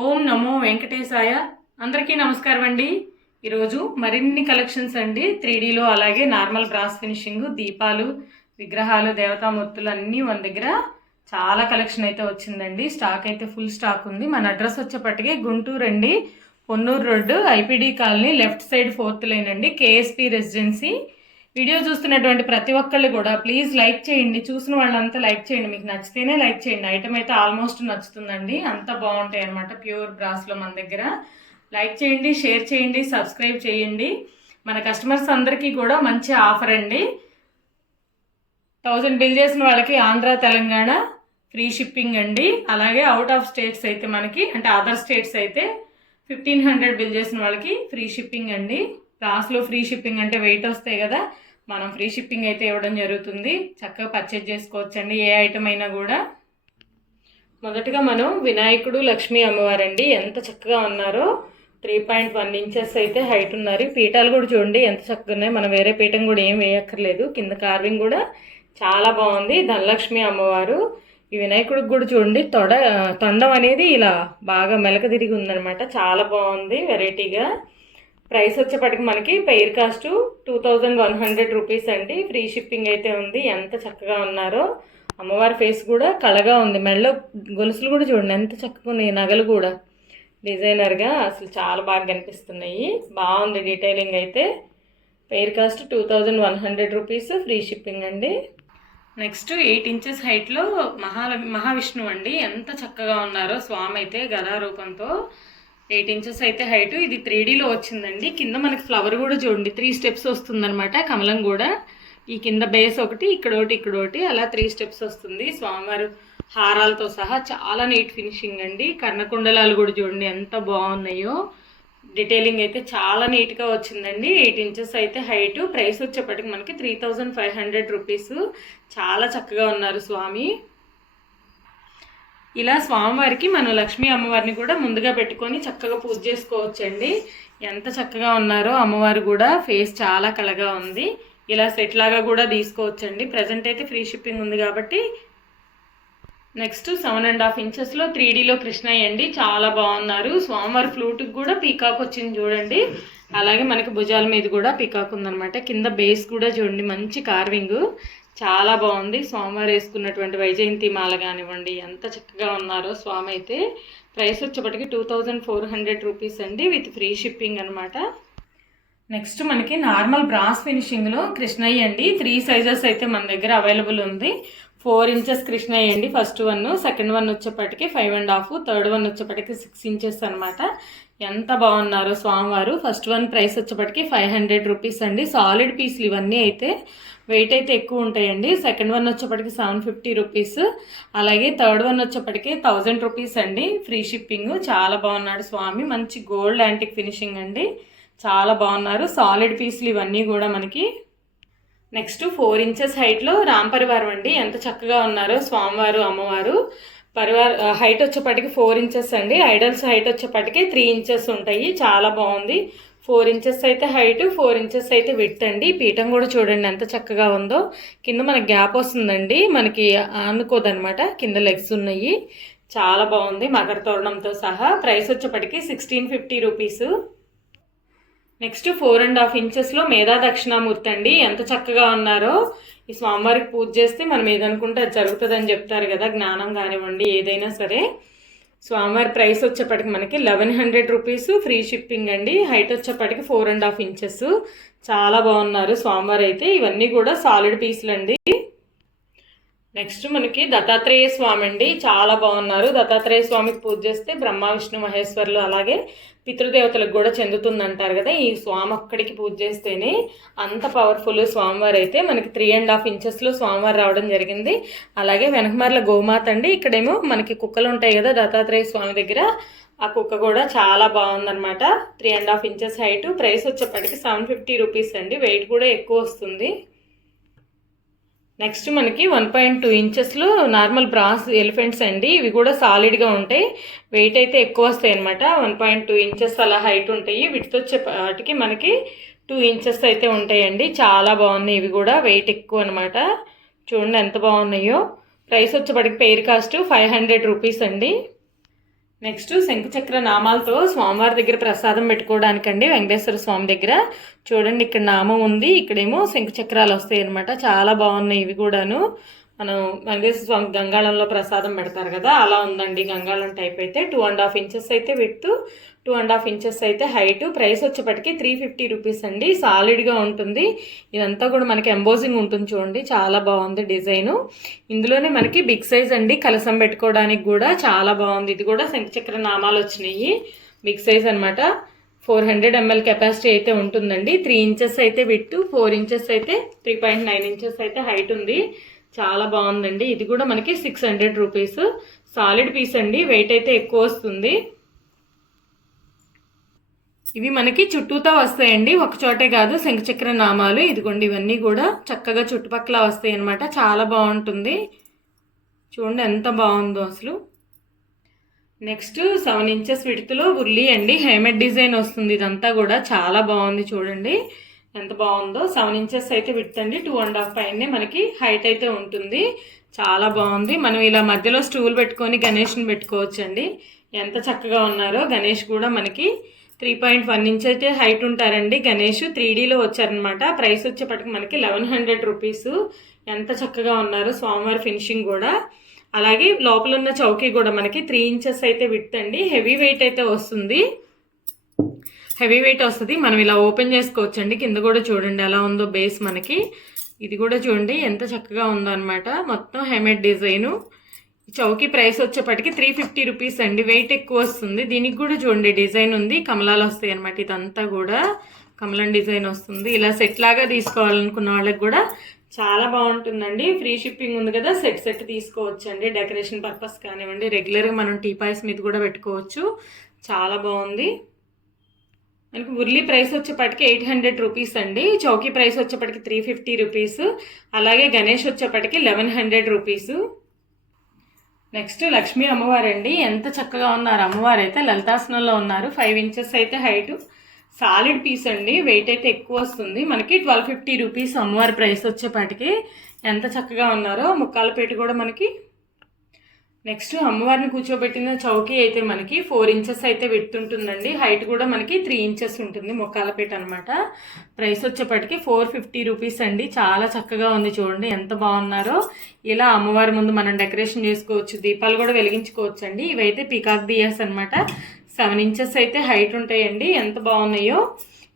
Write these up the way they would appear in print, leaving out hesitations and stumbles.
ఓం నమో వెంకటేశాయ. అందరికీ నమస్కారం అండి. ఈరోజు మరిన్ని కలెక్షన్స్ అండి 3Dలో, అలాగే నార్మల్ బ్రాస్ ఫినిషింగ్, దీపాలు, విగ్రహాలు, దేవతామూర్తులు అన్నీ మన దగ్గర చాలా కలెక్షన్ అయితే వచ్చిందండి. స్టాక్ అయితే ఫుల్ స్టాక్ ఉంది. మన అడ్రస్ వచ్చేప్పటికే గుంటూరు అండి, Ponnur road, IPD colony, left side 4th line అండి, కేఎస్పీ రెసిడెన్సీ. వీడియో చూస్తున్నటువంటి ప్రతి ఒక్కళ్ళు కూడా ప్లీజ్ లైక్ చేయండి. చూసిన వాళ్ళంతా లైక్ చేయండి. మీకు నచ్చితేనే లైక్ చేయండి. ఐటమ్ అయితే ఆల్మోస్ట్ నచ్చుతుందండి. అంత బాగుంటాయి అనమాట ప్యూర్ బ్రాస్లో మన దగ్గర. లైక్ చేయండి, షేర్ చేయండి, సబ్స్క్రైబ్ చేయండి. మన కస్టమర్స్ అందరికీ కూడా మంచి ఆఫర్ అండి. 1000 బిల్ చేసిన వాళ్ళకి ఆంధ్ర, తెలంగాణ ఫ్రీ షిప్పింగ్ అండి. అలాగే అవుట్ ఆఫ్ స్టేట్స్ అయితే మనకి, అంటే అదర్ స్టేట్స్ అయితే 1500 బిల్ చేసిన వాళ్ళకి ఫ్రీ షిప్పింగ్ అండి. బ్రాస్లో ఫ్రీ షిప్పింగ్ అంటే వెయిట్ వస్తాయి కదా, మనం ఫ్రీ షిప్పింగ్ అయితే ఇవ్వడం జరుగుతుంది. చక్కగా పర్చేజ్ చేసుకోవచ్చండి ఏ ఐటమ్ అయినా కూడా. మొదటగా మనం వినాయకుడు, లక్ష్మీ అమ్మవారండి ఎంత చక్కగా ఉన్నారో. 3.1 ఇంచెస్ అయితే హైట్ ఉన్నారు. పీఠాలు కూడా చూడండి ఎంత చక్కగా ఉన్నాయి. మనం వేరే పీఠం కూడా ఏం వేయక్కర్లేదు. కింద కార్వింగ్ కూడా చాలా బాగుంది. ధనలక్ష్మి అమ్మవారు. ఈ వినాయకుడికి కూడా చూడండి తొండం అనేది ఇలా బాగా మెలక తిరిగి ఉందనమాట. చాలా బాగుంది వెరైటీగా. ప్రైస్ వచ్చేప్పటికి మనకి పెయిర్ కాస్ట్ 2100 రూపీస్ అండి. ఫ్రీ షిప్పింగ్ అయితే ఉంది. ఎంత చక్కగా ఉన్నారో. అమ్మవారి ఫేస్ కూడా కళగా ఉంది. మెడలో గొలుసులు కూడా చూడండి ఎంత చక్కగా ఉన్నాయి. నగలు కూడా డిజైనర్గా అసలు చాలా బాగా కనిపిస్తున్నాయి. బాగుంది డీటెయిలింగ్ అయితే. Pair cost 2100 rupees, free shipping అండి. నెక్స్ట్ 8 ఇంచెస్ హైట్లో మహావిష్ణువు అండి. ఎంత చక్కగా ఉన్నారో స్వామి అయితే గదా రూపంతో. 8 ఇంచెస్ అయితే హైటు. ఇది 3Dలో వచ్చిందండి. కింద మనకి ఫ్లవర్ కూడా చూడండి 3 స్టెప్స్ వస్తుందన్నమాట. కమలం కూడా ఈ కింద బేస్ ఒకటి, ఇక్కడోటి, ఇక్కడోటి, అలా 3 స్టెప్స్ వస్తుంది. స్వామివారు హారాలతో సహా చాలా నీట్ ఫినిషింగ్ అండి. కర్ణకుండలాలు కూడా చూడండి ఎంత బాగున్నాయో. డీటెయిలింగ్ అయితే చాలా నీట్గా వచ్చిందండి. 8 ఇంచెస్ అయితే హైటు. ప్రైస్ వచ్చేప్పటికి మనకి 3500 రూపీస్. చాలా చక్కగా ఉన్నారు స్వామి. ఇలా స్వామివారికి మనం లక్ష్మీ అమ్మవారిని కూడా ముందుగా పెట్టుకొని చక్కగా పూజ చేసుకోవచ్చండి. ఎంత చక్కగా ఉన్నారో అమ్మవారు కూడా. ఫేస్ చాలా కళగా ఉంది. ఇలా సెట్ లాగా కూడా తీసుకోవచ్చండి. ప్రజెంట్ అయితే ఫ్రీ షిప్పింగ్ ఉంది కాబట్టి. నెక్స్ట్ 7.5 ఇంచెస్లో 3Dలో కృష్ణయ్య అండి. చాలా బాగున్నారు. స్వామివారి ఫ్లూట్కి కూడా పీకాక్ వచ్చింది చూడండి. అలాగే మనకి భుజాల మీద కూడా పీకాక్ ఉందనమాట. కింద బేస్ కూడా చూడండి మంచి కార్వింగ్. చాలా బాగుంది. స్వామివారు వేసుకున్నటువంటి వైజయంతి మాల కానివ్వండి ఎంత చక్కగా ఉన్నారో స్వామి అయితే. ప్రైస్ వచ్చేప్పటికి 2400 రూపీస్ అండి, విత్ ఫ్రీ షిప్పింగ్ అనమాట. నెక్స్ట్ మనకి నార్మల్ బ్రాస్ ఫినిషింగ్లో కృష్ణయ్య అండి. 3 సైజెస్ అయితే మన దగ్గర అవైలబుల్ ఉంది. 4 ఇంచెస్ కృష్ణయ్య అండి ఫస్ట్ వన్. సెకండ్ వన్ వచ్చేప్పటికి 5.5, థర్డ్ వన్ వచ్చేప్పటికి 6 ఇంచెస్ అనమాట. ఎంత బాగున్నారు స్వామివారు. ఫస్ట్ వన్ ప్రైస్ వచ్చేప్పటికి 500 రూపీస్ అండి. సాలిడ్ పీస్లు ఇవన్నీ అయితే. వెయిట్ అయితే ఎక్కువ ఉంటాయండి. సెకండ్ వన్ వచ్చేప్పటికి 750 రూపీస్. అలాగే థర్డ్ వన్ వచ్చేప్పటికి 1000 రూపీస్ అండి, ఫ్రీ షిప్పింగ్. చాలా బాగున్నాడు స్వామి. మంచి గోల్డ్ యాంటిక్ ఫినిషింగ్ అండి. చాలా బాగున్నారు. సాలిడ్ పీస్లు ఇవన్నీ కూడా మనకి. నెక్స్ట్ 4 ఇంచెస్ హైట్లో రామ్ పరివారం అండి. ఎంత చక్కగా ఉన్నారో స్వామివారు, అమ్మవారు. పరివార్ హైట్ వచ్చేప్పటికి 4 ఇంచెస్ అండి. ఐడల్స్ హైట్ వచ్చేప్పటికి 3 ఇంచెస్ ఉంటాయి. చాలా బాగుంది. 4 ఇంచెస్ అయితే హైట్, 4 ఇంచెస్ అయితే విడ్త్ అండి. పీఠం కూడా చూడండి ఎంత చక్కగా ఉందో. కింద మనకి గ్యాప్ వస్తుందండి, మనకి ఆనుకోదనమాట. కింద లెగ్స్ ఉన్నాయి. చాలా బాగుంది మకర తోరణంతో సహా. ప్రైస్ వచ్చేప్పటికి 1650 రూపీస్. నెక్స్ట్ 4.5 ఇంచెస్లో మేధా దక్షిణామూర్తి అండి. ఎంత చక్కగా ఉన్నారో. ఈ స్వామివారికి పూజ చేస్తే మనం ఏదనుకుంటే అది జరుగుతుందని చెప్తారు కదా, జ్ఞానం కానివ్వండి ఏదైనా సరే. స్వామివారి ప్రైస్ వచ్చేప్పటికి మనకి 1100 రూపీస్, ఫ్రీ షిప్పింగ్ అండి. హైట్ వచ్చేప్పటికి 4.5 ఇంచెస్. చాలా బాగున్నారు స్వామివారు అయితే. ఇవన్నీ కూడా సాలిడ్ పీసులు అండి. నెక్స్ట్ మనకి దత్తాత్రేయ స్వామి అండి. చాలా బాగున్నారు. దత్తాత్రేయ స్వామికి పూజ చేస్తే బ్రహ్మ, విష్ణు, మహేశ్వరులు అలాగే పితృదేవతలకు కూడా చెందుతుందంటారు కదా. ఈ స్వామి అక్కడికి పూజ చేస్తేనే అంత పవర్ఫుల్ స్వామివారు అయితే. మనకి 3.5 ఇంచెస్లో స్వామివారు రావడం జరిగింది. అలాగే వెనకమార్ల గోమాత అండి. ఇక్కడేమో మనకి కుక్కలు ఉంటాయి కదా దత్తాత్రేయ స్వామి దగ్గర, ఆ కుక్క కూడా చాలా బాగుందనమాట. 3.5 ఇంచెస్ హైట్. ప్రైస్ వచ్చేప్పటికి 750 రూపీస్ అండి. వెయిట్ కూడా ఎక్కువ వస్తుంది. నెక్స్ట్ మనకి 1.2 ఇంచెస్లో నార్మల్ బ్రాస్ ఎలిఫెంట్స్ అండి. ఇవి కూడా సాలిడ్గా ఉంటాయి. వెయిట్ అయితే ఎక్కువ వస్తాయి అనమాట. 1.2 ఇంచెస్ అలా హైట్ ఉంటాయి. విడ్త్ వచ్చేపాటికి మనకి 2 ఇంచెస్ అయితే ఉంటాయండి. చాలా బాగున్నాయి. ఇవి కూడా వెయిట్ ఎక్కువ అనమాట. చూడండి ఎంత బాగున్నాయో. ప్రైస్ వచ్చేప్పటికి పెయిర్ కాస్ట్ 500 రూపీస్ అండి. నెక్స్ట్ శంకుచక్ర నామాలతో స్వామివారి దగ్గర ప్రసాదం పెట్టుకోవడానికండి వెంకటేశ్వర స్వామి దగ్గర చూడండి ఇక్కడ నామం ఉంది, ఇక్కడేమో శంకుచక్రాలు వస్తాయి అనమాట. చాలా బాగున్నాయి ఇవి కూడాను. మనం వెంకటేశ్వర స్వామి గంగాళంలో ప్రసాదం పెడతారు కదా, అలా ఉందండి. గంగాళం టైప్ అయితే 2.5 ఇంచెస్ అయితే విడ్త్, 2.5 ఇంచెస్ అయితే హైట్. ప్రైస్ వచ్చేప్పటికి 350 రూపీస్ అండి. సాలిడ్గా ఉంటుంది. ఇదంతా కూడా మనకి ఎంబోజింగ్ ఉంటుంది చూడండి, చాలా బాగుంది డిజైను. ఇందులోనే మనకి బిగ్ సైజ్ అండి, కలసం పెట్టుకోవడానికి కూడా చాలా బాగుంది. ఇది కూడా శంఖచక్ర నామాలు వచ్చినాయి, బిగ్ సైజ్ అనమాట. 400 ml కెపాసిటీ అయితే ఉంటుందండి. 3 ఇంచెస్ అయితే విడ్త్, 4 ఇంచెస్ అయితే 3.9 ఇంచెస్ అయితే హైట్ ఉంది. చాలా బాగుందండి. ఇది కూడా మనకి 600 రూపీస్. సాలిడ్ పీస్ అండి, వెయిట్ అయితే ఎక్కువ వస్తుంది. ఇవి మనకి చుట్టూతో వస్తాయండి, ఒక చోటే కాదు. శంఖచక్ర నామాలు ఇదిగోండి, ఇవన్నీ కూడా చక్కగా చుట్టుపక్కల వస్తాయి అన్నమాట. చాలా బాగుంటుంది చూడండి, ఎంత బాగుందో అసలు. నెక్స్ట్ 7 ఇంచెస్ విడ్త్లో ఉర్లీ అండి, హేమెడ్ డిజైన్ వస్తుంది. ఇదంతా కూడా చాలా బాగుంది చూడండి, ఎంత బాగుందో. 7 ఇంచెస్ అయితే విడ్త్ అండి, 2.5 పైనే మనకి హైట్ అయితే ఉంటుంది. చాలా బాగుంది. మనం ఇలా మధ్యలో స్టూల్ పెట్టుకొని గణేష్ని పెట్టుకోవచ్చండి. ఎంత చక్కగా ఉన్నారో. గణేష్ కూడా మనకి 3.1 ఇంచ్ అయితే హైట్ ఉంటారండి. గణేష్ 3Dలో వచ్చారనమాట. ప్రైస్ వచ్చేప్పటికి మనకి 1100 రూపీస్. ఎంత చక్కగా ఉన్నారు. స్వామివారి ఫినిషింగ్ కూడా. అలాగే లోపల ఉన్న చౌకీ కూడా మనకి 3 ఇంచెస్ అయితే విడ్త్ అండి. హెవీ వెయిట్ అయితే వస్తుంది, హెవీ వెయిట్ వస్తుంది. మనం ఇలా ఓపెన్ చేసుకోవచ్చండి. కింద కూడా చూడండి ఎలా ఉందో బేస్ మనకి. ఇది కూడా చూడండి ఎంత చక్కగా ఉందో అనమాట. మొత్తం హెమెడ్ డిజైను. చౌకీ ప్రైస్ వచ్చేప్పటికి 350 రూపీస్ అండి. వెయిట్ ఎక్కువ వస్తుంది. దీనికి కూడా చూడండి డిజైన్ ఉంది, కమలాలు వస్తాయి అనమాట. ఇదంతా కూడా కమలం డిజైన్ వస్తుంది. ఇలా సెట్ లాగా తీసుకోవాలనుకున్న వాళ్ళకి కూడా చాలా బాగుంటుందండి. ఫ్రీ షిప్పింగ్ ఉంది కదా, సెట్ తీసుకోవచ్చండి. డెకరేషన్ పర్పస్ కానివ్వండి, రెగ్యులర్గా మనం టీపాయ్స్ మీద కూడా పెట్టుకోవచ్చు. చాలా బాగుంది. మనకి ఉర్లీ ప్రైస్ వచ్చేప్పటికి 800 రూపీస్ అండి. చౌకీ ప్రైస్ వచ్చేప్పటికి 350 రూపీస్. అలాగే గణేష్ వచ్చేప్పటికి 1100 రూపీస్. నెక్స్ట్ లక్ష్మీ అమ్మవారు అండి, ఎంత చక్కగా ఉన్నారు. అమ్మవారు అయితే లలితాసనంలో ఉన్నారు. 5 ఇంచెస్ అయితే హైట్, సాలిడ్ పీస్ అండి. వెయిట్ అయితే ఎక్కువ వస్తుంది. మనకి 1250 రూపీస్ అమ్మవారి ప్రైస్ వచ్చేపాటికి. ఎంత చక్కగా ఉన్నారో. ముక్కాల పేట కూడా మనకి. నెక్స్ట్ అమ్మవారిని కూర్చోబెట్టిన చౌకీ అయితే మనకి 4 ఇంచెస్ అయితే విడ్త్ ఉంటుందండి. హైట్ కూడా మనకి 3 ఇంచెస్ ఉంటుంది, ముక్కాలపేట అనమాట. ప్రైస్ వచ్చేప్పటికి 450 రూపీస్ అండి. చాలా చక్కగా ఉంది చూడండి, ఎంత బాగున్నారో. ఇలా అమ్మవారి ముందు మనం డెకరేషన్ చేసుకోవచ్చు, దీపాలు కూడా వెలిగించుకోవచ్చు అండి. ఇవైతే పీకాక్ దియాస్ అనమాట. 7 ఇంచెస్ అయితే హైట్ ఉంటాయండి. ఎంత బాగున్నాయో.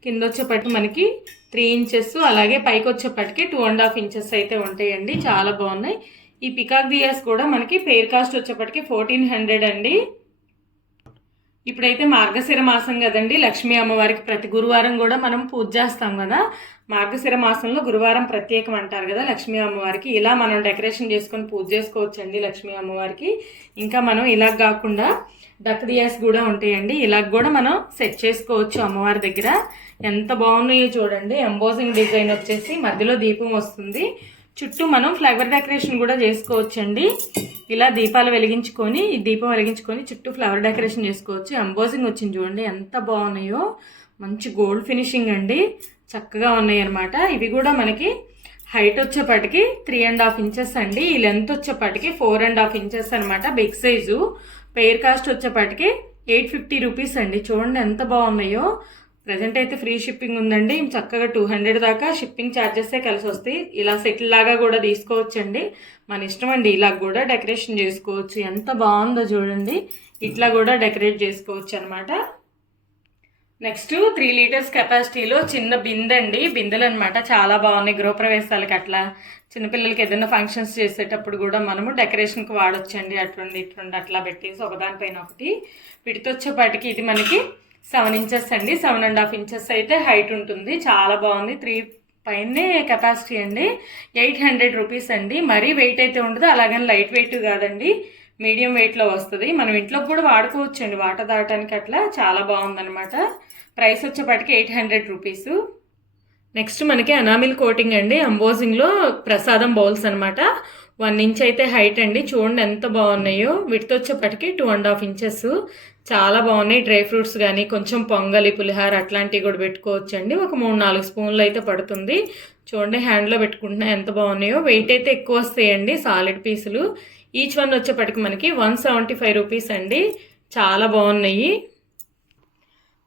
కింద వచ్చేప్పటికి మనకి 3 ఇంచెస్, అలాగే పైకి వచ్చేప్పటికి 2.5 ఇంచెస్ అయితే ఉంటాయండి. చాలా బాగున్నాయి. ఈ పికాక్ దియాస్ కూడా మనకి పేర్ కాస్ట్ వచ్చేప్పటికి 1400 అండి. ఇప్పుడైతే మార్గశిర మాసం కదండి, లక్ష్మీ అమ్మవారికి ప్రతి గురువారం కూడా మనం పూజ చేస్తాం కదా. మార్గశిర మాసంలో గురువారం ప్రత్యేకం అంటారు కదా లక్ష్మీ అమ్మవారికి. ఇలా మనం డెకరేషన్ చేసుకొని పూజ చేసుకోవచ్చు అండి లక్ష్మీ అమ్మవారికి. ఇంకా మనం ఇలా కాకుండా డక్ దియాస్ కూడా ఉంటాయండి, ఇలా కూడా మనం సెట్ చేసుకోవచ్చు అమ్మవారి దగ్గర. ఎంత బాగున్నాయో చూడండి. ఎంబోజింగ్ డిజైన్ వచ్చేసి మధ్యలో దీపం వస్తుంది. చుట్టూ మనం ఫ్లవర్ డెకరేషన్ కూడా చేసుకోవచ్చండి. ఇలా దీపాలు వెలిగించుకొని, ఈ దీపం వెలిగించుకొని చుట్టూ ఫ్లవర్ డెకరేషన్ చేసుకోవచ్చు. ఎంబోజింగ్ వచ్చింది చూడండి, ఎంత బాగున్నాయో. మంచి గోల్డ్ ఫినిషింగ్ అండి, చక్కగా ఉన్నాయి అనమాట. ఇవి కూడా మనకి హైట్ వచ్చేప్పటికి 3.5 ఇంచెస్ అండి. ఈ లెంత్ వచ్చేప్పటికి 4.5 ఇంచెస్ అనమాట. Big size. పెయిర్ కాస్ట్ వచ్చేప్పటికి 850 రూపీస్ అండి. చూడండి ఎంత బాగున్నాయో. ప్రజెంట్ అయితే ఫ్రీ షిప్పింగ్ ఉందండి. చక్కగా 200 దాకా షిప్పింగ్ ఛార్జెసే కలిసి వస్తాయి. ఇలా సెటిల్ లాగా కూడా తీసుకోవచ్చండి, మన ఇష్టం అండి. ఇలా కూడా డెకరేషన్ చేసుకోవచ్చు. ఎంత బాగుందో చూడండి. ఇట్లా కూడా డెకరేట్ చేసుకోవచ్చు అనమాట. నెక్స్ట్ 3 లీటర్స్ కెపాసిటీలో చిన్న బిందెండి, బిందెలు అనమాట. చాలా బాగున్నాయి. గృహప్రవేశాలకి అట్లా చిన్నపిల్లలకి ఏదైనా ఫంక్షన్స్ చేసేటప్పుడు కూడా మనము డెకరేషన్కి వాడొచ్చండి. అట్లుండి ఇట్లుండి అట్లా పెట్టేసి ఒకదానిపైన ఒకటి. వీటితో వచ్చేపాటికి ఇది మనకి 7 ఇంచెస్ అండి. 7.5 ఇంచెస్ అయితే హైట్ ఉంటుంది. చాలా బాగుంది. 3 పైనే కెపాసిటీ అండి. 800 రూపీస్ అండి. మరీ వెయిట్ అయితే ఉండదు, అలాగని లైట్ వెయిట్ కాదండి, మీడియం వెయిట్లో వస్తుంది. మనం ఇంట్లోకి కూడా వాడుకోవచ్చు అండి, వాటర్ తాగడానికి అట్లా. చాలా బాగుందనమాట. ప్రైస్ వచ్చేపాటికి 800 రూపీస్. నెక్స్ట్ మనకి అనామిల్ కోటింగ్ అండి. ఎంబోజింగ్లో ప్రసాదం బౌల్స్ అనమాట. 1 ఇంచ్ అయితే హైట్ అండి. చూడండి ఎంత బాగున్నాయో. విడ్త్ వచ్చేప్పటికి 2.5 ఇంచెస్. చాలా బాగున్నాయి. డ్రై ఫ్రూట్స్ కానీ కొంచెం పొంగలి, పులిహార అట్లాంటివి కూడా పెట్టుకోవచ్చు అండి. ఒక 3-4 స్పూన్లు అయితే పడుతుంది. చూడండి హ్యాండ్లో పెట్టుకుంటున్నా ఎంత బాగున్నాయో. వెయిట్ అయితే ఎక్కువ వస్తాయండి, సాలిడ్ పీసులు. ఈచ్ వన్ వచ్చేప్పటికి మనకి 175 రూపీస్ అండి. చాలా బాగున్నాయి.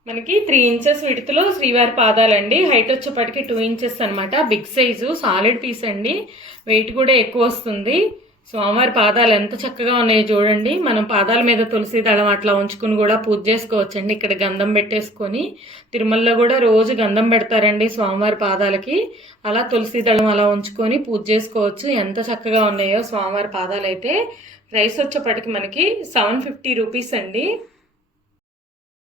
మనకి 3 ఇంచెస్ విడుతులో శ్రీవారి పాదాలండి. హైట్ వచ్చేప్పటికి 2 ఇంచెస్ అనమాట. బిగ్ సైజు సాలిడ్ పీస్ అండి. వెయిట్ కూడా ఎక్కువ వస్తుంది. స్వామివారి పాదాలు ఎంత చక్కగా ఉన్నాయో చూడండి. మనం పాదాల మీద తులసి దళం అట్లా ఉంచుకుని కూడా పూజ చేసుకోవచ్చండి. ఇక్కడ గంధం పెట్టేసుకొని తిరుమలలో కూడా రోజు గంధం పెడతారండి స్వామివారి పాదాలకి. అలా తులసి దళం అలా ఉంచుకొని పూజ చేసుకోవచ్చు. ఎంత చక్కగా ఉన్నాయో స్వామివారి పాదాలు అయితే. ప్రైస్ వచ్చేప్పటికి మనకి 750 రూపీస్ అండి.